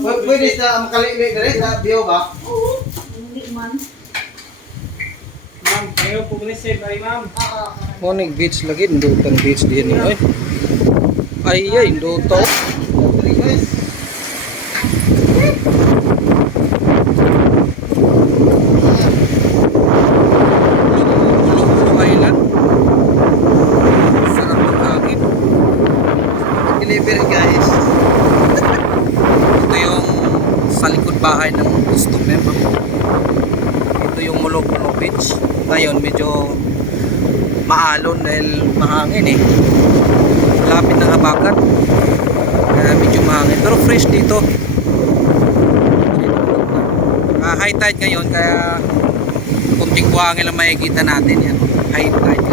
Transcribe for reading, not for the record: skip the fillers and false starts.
Pwede sa makalili dali sa bio ba? Oo. Hindi man. Ma'am, kayo po save ay ma'am. Oo. Morning beach lagi, indutang beach din yun. Ay, induto. Dali guys. Ulong Island. Sarap ng hangin. Deliver guys. Ito yung sa likod bahay ng customer. Ito yung Mulong Beach. Ngayon medyo maalon dahil mahangin eh. Malapit ng habagat. Kaya medyo mahangin. Pero fresh dito. High tide ngayon kaya kunting buhangin lang makikita natin yan. High tide